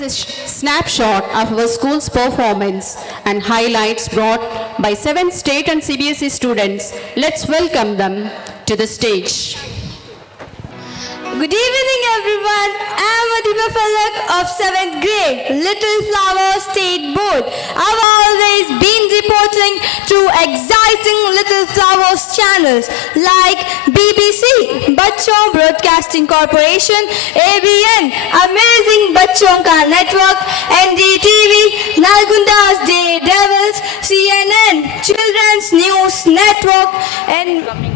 is a snapshot of our school's performance and highlights brought by 7 state and CBSE students. Let's welcome them to the stage. Good evening everyone, I am Adiba Falak of 7th grade, Little Flower State Board. I've always been reporting through exciting Little Flowers channels like BBC, Bachchon Broadcasting Corporation, ABN, Amazing Bachchon Ka Network, NDTV, Nalgonda's Day Devils, CNN, Children's News Network, and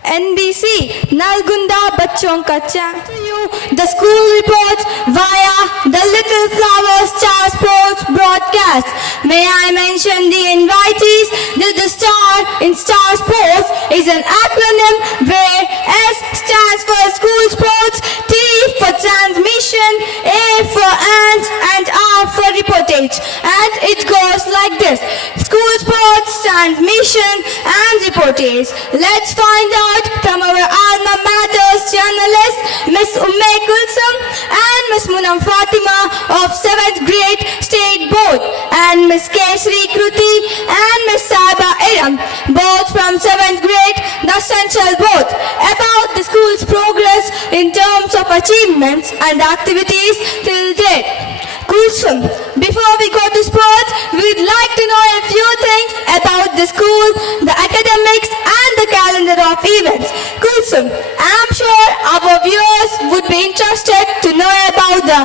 NBC, Nalgonda Bachchon Ka Channel. To you, the school report via the Little Flowers Star Sports broadcast. May I mention the invitees? The STAR in Star Sports is an acronym where S stands for School Sports, T for Transmission, A for Ant, and R for Reportage. And it goes like this: School Sports, Transmission, and Reportage. Let's find out from our alma mater's journalists, Miss Umme Kulsum and Miss Munam Fatima of 7th grade State Board, and Miss Kesri Kruti and Miss Saba Iram, both from 7th grade, the Central Board, about the school's progress in terms of achievements and activities till date. Kulsum, before we go to sports, we'd like to know a few things about the school, the academics, and the calendar of events. Kulsum, I'm sure our viewers would be interested to know about the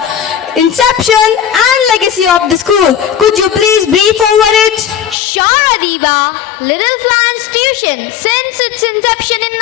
inception and legacy of the school. Could you please brief over it? Sure, Adiba. Little Flower Institution, since its inception in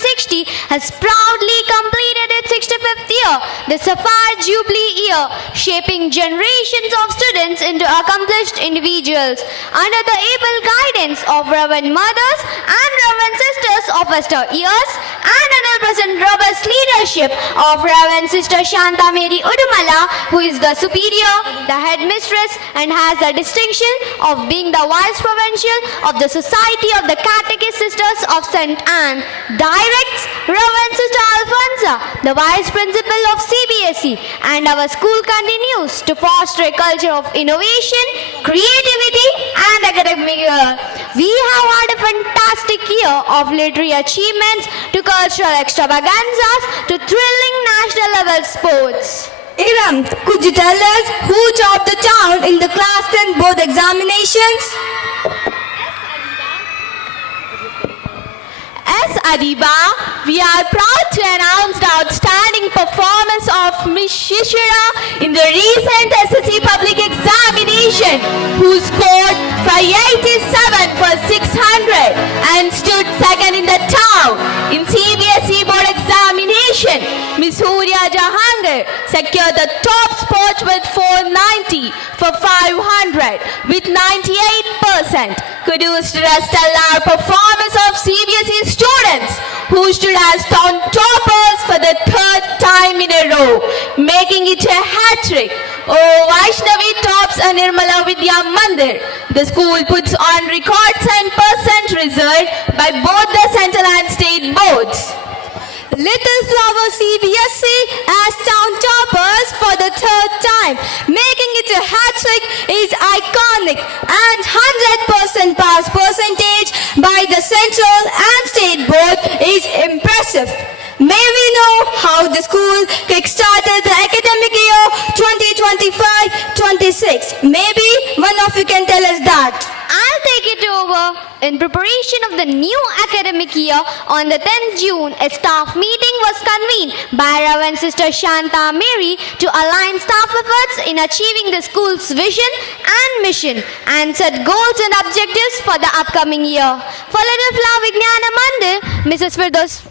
1960, has proudly completed its 65th year, the Sapphire Jubilee year, shaping generations of students into accomplished individuals. Under the able guidance of Reverend Mothers and Reverend Sisters of Western Years, and under the present robust leadership of Reverend Sister Shanta Mary Udumala, who is the superior, the headmistress, and has the distinction of being the vice provincial of the Society of the Catechist Sisters of St. Anne, directs Reverend Sister Alfonsa, the vice principal of CBSE, and our school continues to foster a culture of innovation, creativity, and academic year. We have had a fantastic year of literary achievements to cultural extravaganzas to thrilling national level sports. Iram, could you tell us who topped the town in the class 10 board examinations? Yes, Adiba, we are proud to announce the outstanding performance of Miss Shishira in the recent SSC public examination, who scored 587 for 600 and stood second in the town. In CBSE board examination, Miss Huria Jahangir secured the top spot with 490 for 500 with 98%. Kudos to the stellar performance of CBSE students who stood as town toppers for the 3rd time in a row, making it a hat-trick. Oh, Vaishnavi tops a Nirmala Vidya Mandir. The school puts on record 10% result by both the central and state boards. Little Flower CBSE as town toppers for the 3rd time. Making it a hat-trick is iconic, and 100% pass percentage by the central and state board is impressive. May we know how the school kick-started the academic year 2025-26? Maybe one of you can tell us that. I'll take it over. In preparation of the new academic year, on the 10th June, a staff meeting was convened by Reverend Sister Shanta Mary to align staff efforts in achieving the school's vision and mission and set goals and objectives for the upcoming year. For Little Flower Vijnana Mandir, Mrs. Firdaus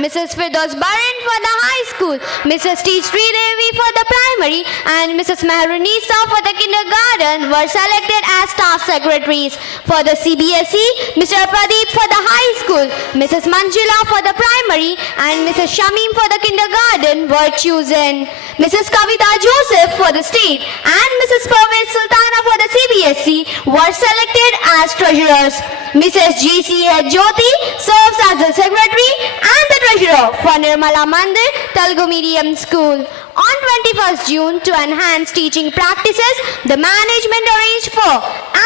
Mrs. Firdaus Baran for the high school, Mrs. T. Sridevi for the primary, and Mrs. Mehrunisa for the kindergarten were selected as staff secretaries. For the CBSE, Mr. Pradeep for the high school, Mrs. Manjula for the primary, and Mrs. Shamim for the kindergarten were chosen. Mrs. Kavita Joseph for the state and Mrs. Pervez Sultana for the CBSE were selected as treasurers. Mrs. G.C. Jyoti serves as the secretary and the treasurer. year for Nirmala Mandir Telugu Medium School. On 21st June, to enhance teaching practices, the management arranged for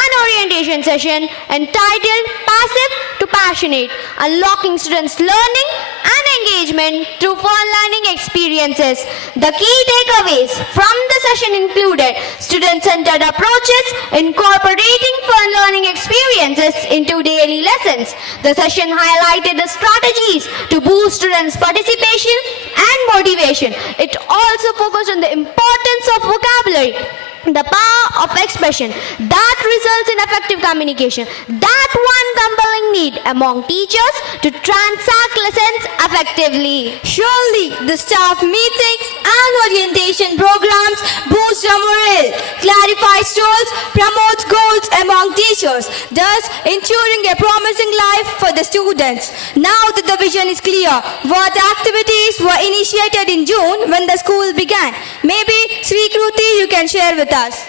an orientation session entitled Passive to Passionate, unlocking students' learning and engagement through fun learning experiences. The key takeaways from the session included student-centered approaches, incorporating fun learning experiences into daily lessons. The session highlighted the strategies to boost students' participation and motivation. It also focused on the importance of vocabulary, the power of expression that results in effective communication, that one compelling need among teachers to transact lessons effectively. Surely, the staff meetings and orientation programs boost your morale, clarifies roles, promotes goals among teachers, thus ensuring a promising life for the students. Now that the vision is clear, what activities were initiated in June when the school began? Maybe Sri Kruti, you can share with us.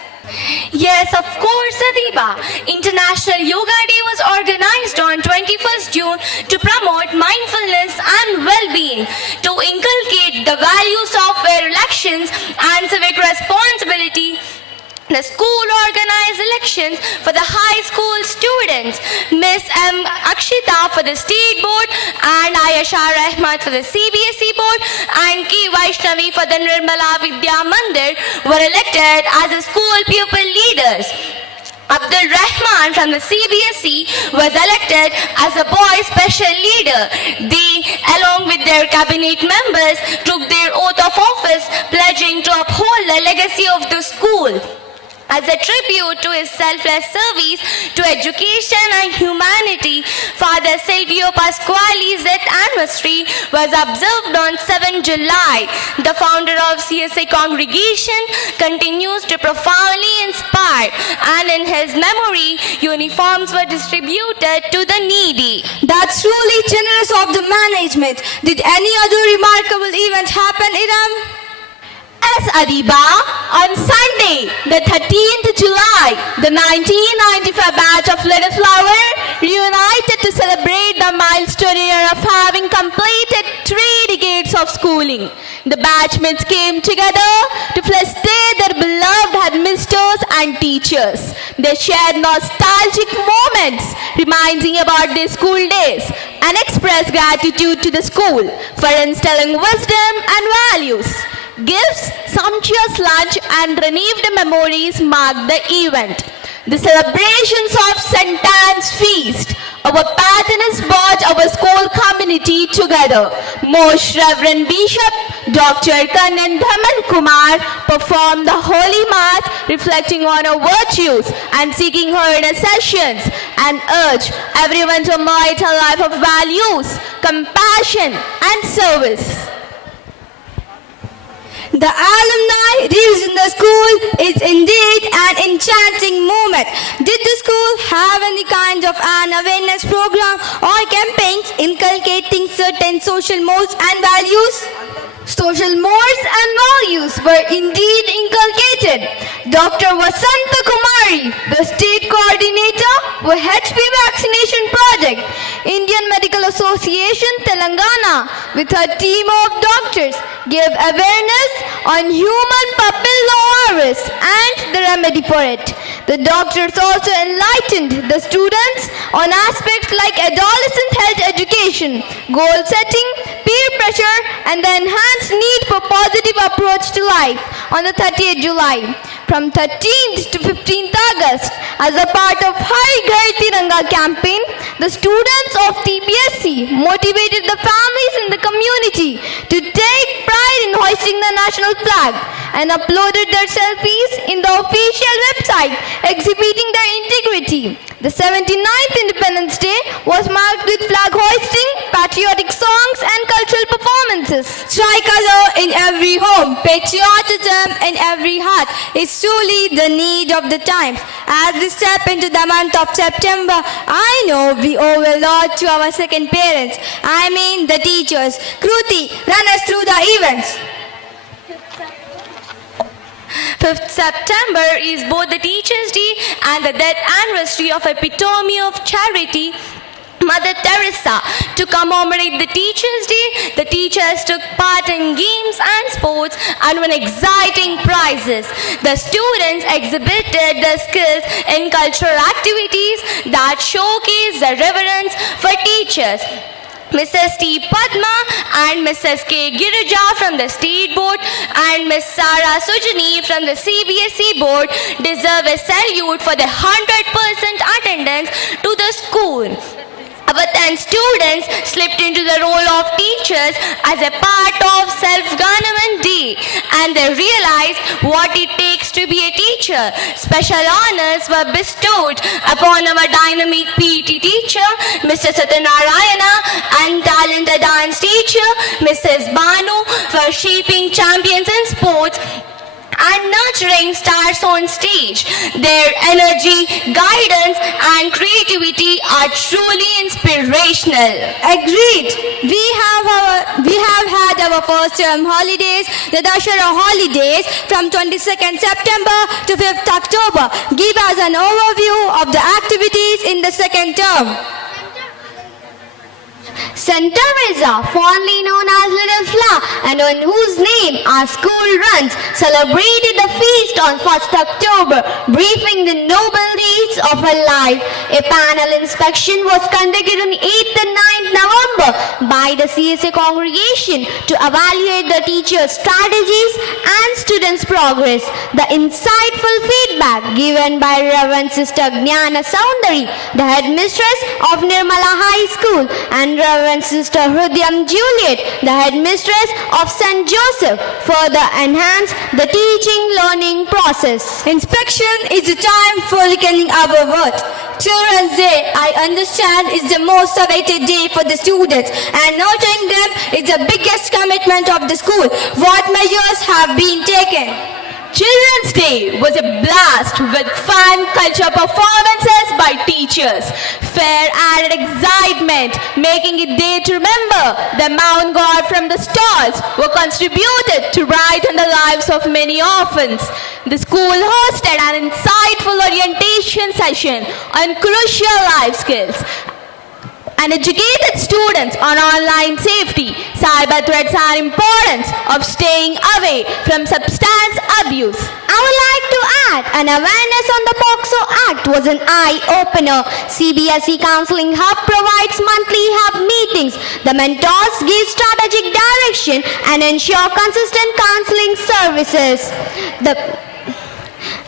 Yes, of course, Adiba. International Yoga Day was organized on 21st June to promote mindfulness and well-being, to inculcate the values of fair elections and civic responsibility. The school organized elections for the high school students. Miss M. Akshita for the state board and Ayesha Rahmat for the CBSE board and K. Vaishnavi for the Nirmala Vidya Mandir were elected as the school pupil leaders. Abdul Rahman from the CBSE was elected as a boy special leader. They, along with their cabinet members, took their oath of office, pledging to uphold the legacy of the school. As a tribute to his selfless service to education and humanity, Father Silvio Pasquale's death anniversary was observed on 7 July. The founder of CSI congregation continues to profoundly inspire, and in his memory, uniforms were distributed to the needy. That's truly generous of the management. Did any other remarkable event happen, Iram? Yes, Adiba, on Sunday, the 13th July, the 1995 batch of Little Flower reunited to celebrate the milestone year of having completed 3 decades of schooling. The batchmates came together to felicitate their beloved headmasters and teachers. They shared nostalgic moments, reminding about their school days, and expressed gratitude to the school for instilling wisdom and values. Gifts, sumptuous lunch and renewed memories marked the event. The celebrations of St. Anne's Feast, our patroness brought our school community together. Most Reverend Bishop Dr. Kannan Dhaman Kumar performed the Holy Mass, reflecting on her virtues and seeking her intercessions, and urged everyone to lead a life of values, compassion and service. The alumni reels in the school is indeed an enchanting moment. Did the school have any kind of an awareness program or campaigns inculcating certain social modes and values? Social mores and values were indeed inculcated. Dr. Vasanta Kumari, the state coordinator for HB vaccination project, Indian Medical Association Telangana, with her team of doctors, gave awareness on human papillomavirus and the remedy for it. The doctors also enlightened the students on aspects like adolescent health education, goal setting, peer pressure, and the enhanced need for positive approach to life on the 30th July. From 13th to 15th August, as a part of Hari Ghar Tiranga campaign, the students of TBSC motivated the families in the community to take pride in hoisting the national flag and uploaded their selfies in the official website exhibiting their integrity. The 79th Independence Day was marked with flag hoisting, patriotic songs and cultural performances. Tricolor in every home, patriotism in every heart is truly the need of the times. As we step into the month of September, I know we owe a lot to our second parents. I mean the teachers. Kruti, run us through the events. 5th September is both the Teachers' Day and the death anniversary of epitome of charity, Mother Teresa. To commemorate the Teachers' Day, the teachers took part in games and sports and won exciting prizes. The students exhibited their skills in cultural activities that showcase the reverence for teachers. Mrs. T. Padma and Mrs. K. Girija from the State Board and Ms. Sara Sujani from the CBSE Board deserve a salute for their 100% attendance to the school. Our 10 students slipped into the role of teachers as a part of Self-Government Day, and they realized what it takes to be a teacher. Special honors were bestowed upon our dynamic PE teacher, Mr. Satyanarayana, and talented dance teacher, Mrs. Banu, for shaping champions in sports and nurturing stars on stage. Their energy, guidance and creativity are truly inspirational. Agreed. We have had our first term holidays, the Dashara holidays from 22nd September to 5th October. Give us an overview of the activities in the second term. St. Teresa, fondly known as Little Flower, and on whose name our school runs, celebrated the feast on 1st October, briefing the noble deeds of her life. A panel inspection was conducted on 8th and 9th November by the CSA congregation to evaluate the teachers' strategies and students' progress. The insightful feedback given by Reverend Sister Jnana Soundari, the headmistress of Nirmala High School, and Reverend Sister Hrudyam Juliet, the headmistress of St. Joseph, further enhance the teaching-learning process. Inspection is a time for reckoning our worth. Children's Day, I understand, is the most awaited day for the students, and nurturing them is the biggest commitment of the school. What measures have been taken? Children's Day was a blast with fun culture performances by teachers. Fair added excitement, making it day to remember. The Mount God from the stars were contributed to brighten the lives of many orphans. The school hosted an insightful orientation session on crucial life skills and educated students on online safety, cyber threats and importance of staying away from substance abuse. I would like to add, an awareness on the POXO Act was an eye-opener. CBSE Counseling Hub provides monthly hub meetings. The mentors give strategic direction and ensure consistent counseling services. The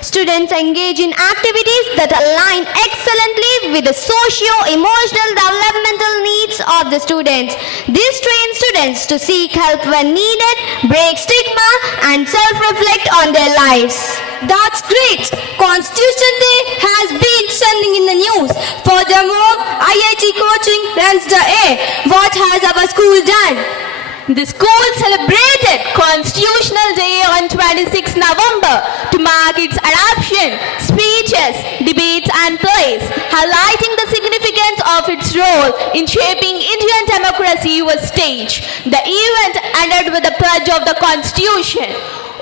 students engage in activities that align excellently with the socio-emotional developmental needs of the students. This trains students to seek help when needed, break stigma, and self-reflect on their lives. That's great. Constitution Day has been trending in the news. Furthermore, IIT coaching runs the air. What has our school done? The school celebrated Constitutional Day on 26 November to mark its adoption, speeches, debates and plays, highlighting the significance of its role in shaping Indian democracy was staged. The event ended with the pledge of the Constitution.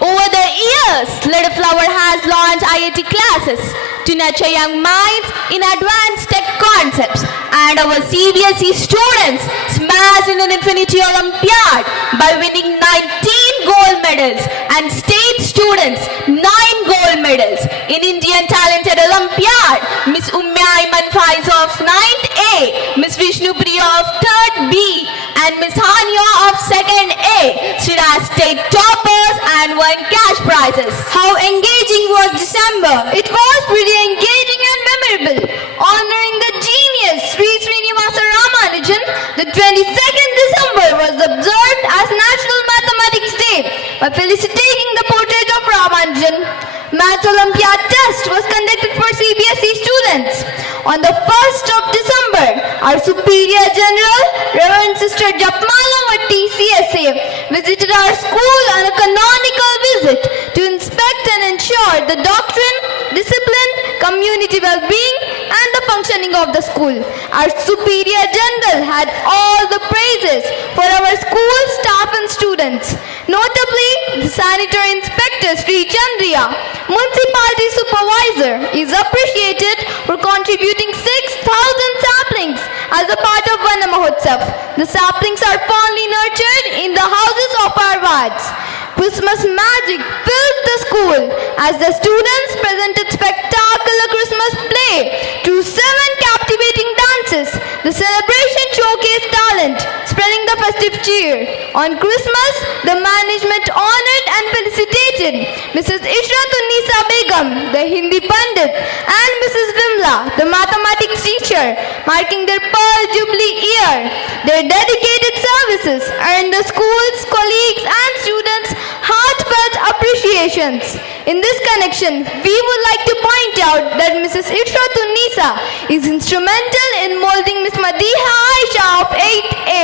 Over the years, Little Flower has launched IIT classes to nurture young minds in advanced tech concepts, and our CBSE students smashed in an Infinity Olympiad by winning 19 gold medals, and state students 9 gold medals. In Indian Talented Olympiad, Miss Ummai Manfaiz of 9th A, Miss Vishnu Priya of 3rd B, and Miss Hania of 2nd A stood as state toppers and won cash prizes. How engaging was December? It was pretty engaging and memorable. Honoring the genius Sri Srinivasa Ramanujan, the 22nd December was observed as National Mathematics Day by felicitating the portrait of Ramanujan. Math Olympiad test was conducted for CBSE students. On the 1st of December, our Superior General, Reverend Sister Japmala Vatti CSA, visited our school on a canonical visit to inspect and ensure the doctrine, discipline, community well-being and the functioning of the school. Our Superior General had all the praises for our school staff and students. Notably, the sanitary inspector Sri Chandriya, municipality supervisor, is appreciated for contributing 6,000 saplings as a part of Vana Mahotsav. The saplings are fondly nurtured in the houses of our wards. Christmas magic filled the school as the students presented spectacular Christmas play through 7 captivating dances. The celebration showcased talent, spreading the festive cheer. On Christmas, the management honored and felicitated Mrs. Ishratun-Nisa Begum, the Hindi Pandit, and Mrs. Vimla, the mathematics teacher, marking their Pearl Jubilee year. Their dedicated services earned the school's colleagues and students heartfelt appreciations. In this connection, we would like to point out that Mrs. Ishratun-Nisa is instrumental in molding Miss Madiha Aisha of 8A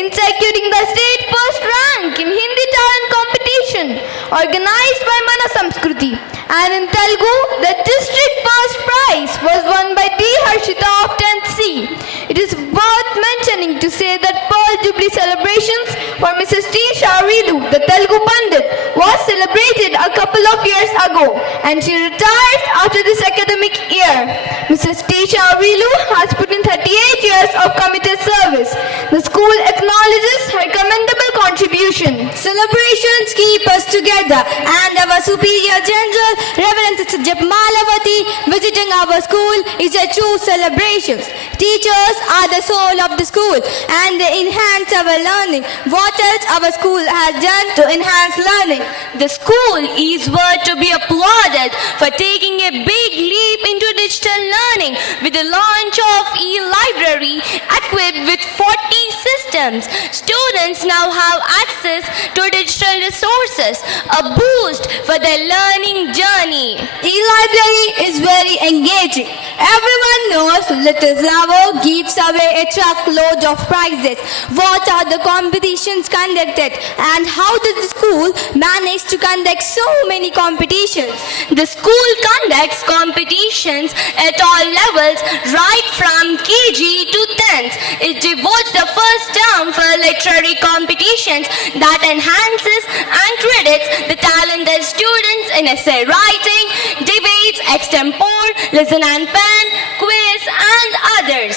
in securing the state first rank in Hindi talent competition organized by Mana Samskruti. And in Telugu, the district first prize was won by D. Harshita of 10th C. It is worth mentioning to say that Pearl Jubilee celebrations for Mrs. T. Sharilu, the Telugu Pandit, was celebrated a couple of years ago and she retires after this academic year. Mrs. T. Sharilu has put in 38 years of committed service. The school acknowledges her commendable contribution. Celebrations keep us together, and our Superior General, Reverend Sajjab Malavati, visiting our school is a true celebration. Teachers are the soul of the school and they enhance our learning. What else our school has done to enhance learning? The school is worth to be applauded for taking a big leap into digital learning with the launch of e-library equipped with 40 systems. Students now have access to digital resources, a boost for their learning journey. E-library is very engaging. Everyone knows Little Flower gives away a truckload of prizes. What are the competitions conducted and how does the school manage to conduct so many competitions? The school conducts competitions at all levels, right from KG to 10th. It devotes the first term for literary competitions that enhances and credits the talented students in essay writing, debates, extempore, listen and pen, quiz, and others.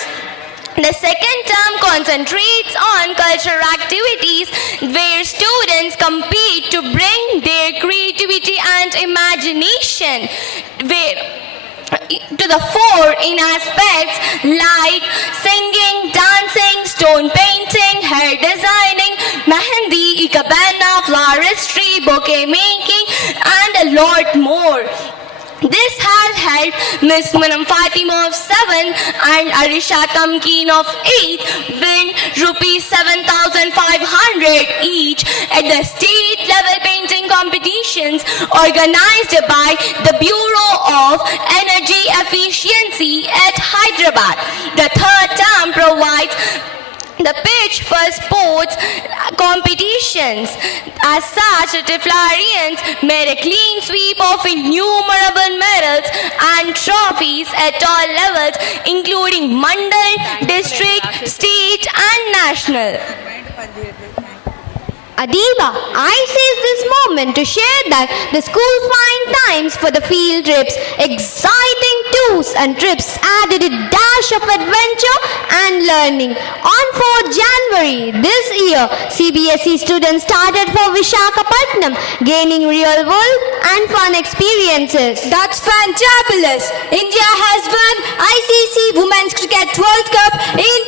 The second term concentrates on cultural activities where students compete to bring their creativity and imagination to the fore in aspects like singing, dancing, stone painting, hair designing, mehendi, ikebana, floristry, bouquet making, and a lot more. This has helped Miss Manam Fatima of 7 and Arisha Tamkeen of 8 win rupees 7,500 each at the state level painting competitions organized by the Bureau of Energy Efficiency at Hyderabad. The third term provides the pitch for sports competitions. As such, the Tiflarians made a clean sweep of innumerable medals and trophies at all levels, including Mandal, district, state, and national. Adiba, I seize this moment to share that the school find times for the field trips, exciting tours and trips added a dash of adventure and learning. On 4th January this year, CBSE students started for Vishakhapatnam, gaining real world and fun experiences. That's fantabulous. India has won ICC Women's Cricket World Cup in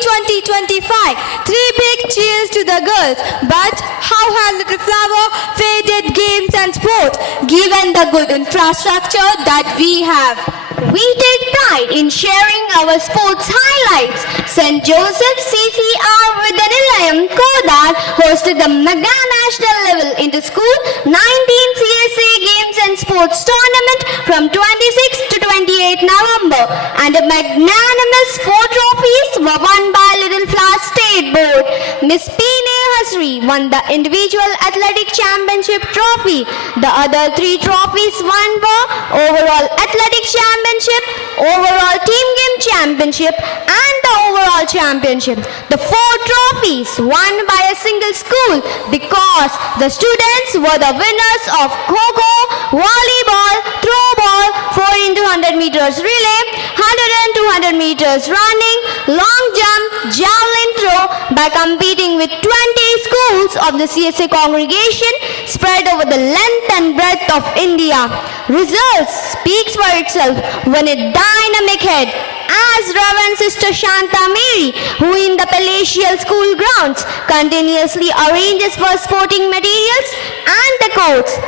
2025. 3 big cheers to the girls. But how has Little Flower faded games and sports given the good infrastructure that we have? We take pride in sharing our sports highlights. St. Joseph CCR Vidanilayam Kodar hosted the mega national level inter-school 19 CSA Games and Sports Tournament from 26 to 28 November, and a magnanimous 4 trophies were won by Little Flower State Board. Miss P.N.A. Hasri won the Individual Athletic Championship trophy. The other 3 trophies won were Overall Athletic Championship, Overall Team Game Championship, and the overall championship. The 4 trophies won by a single school because the students were the winners of Kho-Kho, volleyball, throw ball, 4 into 100 meters relay, 100 and 200 meters running, long jump, javelin throw by competing with 20 schools of the CSA congregation spread over the length and breadth of India. Results speaks for itself when a dynamic head as Reverend Sister Shanta Mary, who in the palatial school grounds continuously arranges for sporting materials and the courts.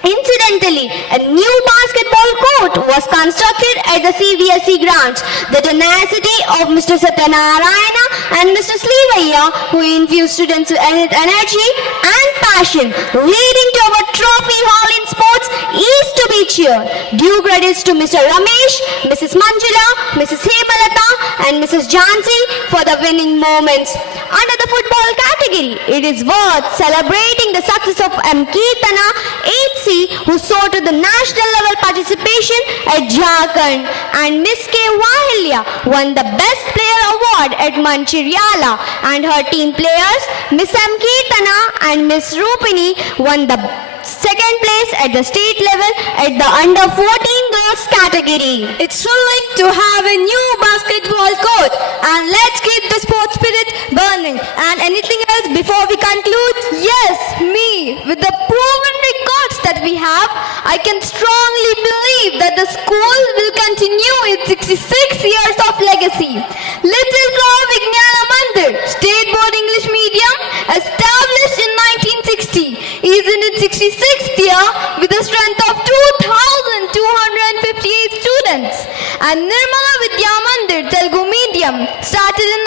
Incidentally, a new basketball court was constructed at the CBSE grounds. The tenacity of Mr. Satyanarayana and Mr. Slivaya, who infused students with energy and passion, leading to our trophy haul in sports, is to be cheered. Due credits to Mr. Ramesh, Mrs. Manjula, Mrs. Hemalata, and Mrs. Jansi for the winning moments. Under the football category, it is worth celebrating the success of M. Kirtana, 8C, who soared to the national level participation at Jharkhand, and Miss K. Wahilya won the Best Player Award at Manchiryala, and her team players, Miss M. Kirtana and Miss Rupini, won the second place at the state level at the under 14 girls category. It's thrilling to have a new basketball court, and let's keep the sports spirit burning. And anything else before we conclude? Yes, me. With the proven records that we have, I can strongly believe that the school will continue its 66 years of legacy. Little Flower Vijnana Mandir, State Board English Medium, established in 1960, is in its 66th year with a strength of 2,258 students. And Nirmala Vidya Mandir, Telugu Medium, started in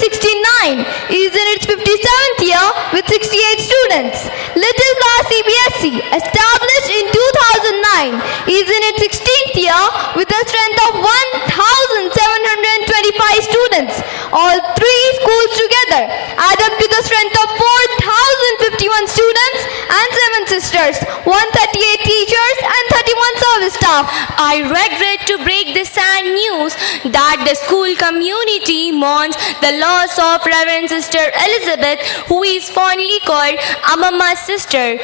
1969, is in its 57th year with 68 students. Little Flower CBSE, established in 2009, is in its 16th year with a strength of 1,725 students. All 3 schools together add up to the strength of 4,051 students and 7 sisters, 138 teachers and 31 service staff. I regret to break the sad news that the school community mourns the loss of Reverend Sister Elizabeth, who is fondly called Amama's sister.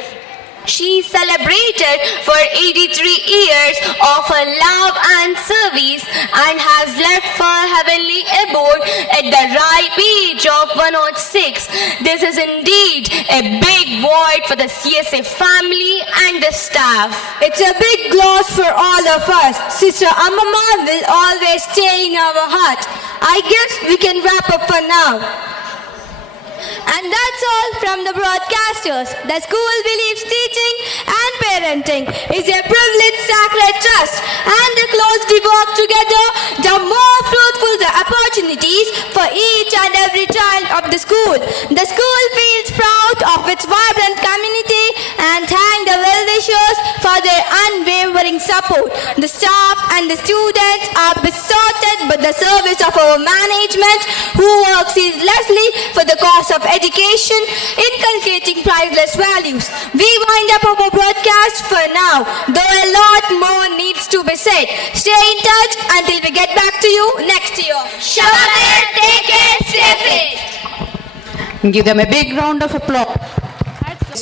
She celebrated for 83 years of her love and service and has left for heavenly abode at the ripe age of 106. This is indeed a big void for the CSA family and the staff. It's a big loss for all of us. Sister Amama will always stay in our hearts. I guess we can wrap up for now. And that's all from the broadcasters. The school believes teaching and parenting is a privileged sacred trust, and the closer we work together, the more fruitful the opportunities for each and every child of the school. The school feels proud of its vibrant community and thank the well-wishers for their unwavering support. The staff and the students are besotted by the service of our management, who works ceaselessly for the cause of education, inculcating priceless values. We wind up our broadcast for now, though a lot more needs to be said. Stay in touch until we get back to you next year. Shabbat, take care, stay fit. Give them a big round of applause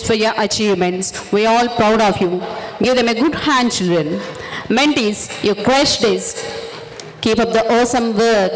for your achievements. We are all proud of you. Give them a good hand, children. Mentees, you crushed this. Keep up the awesome work.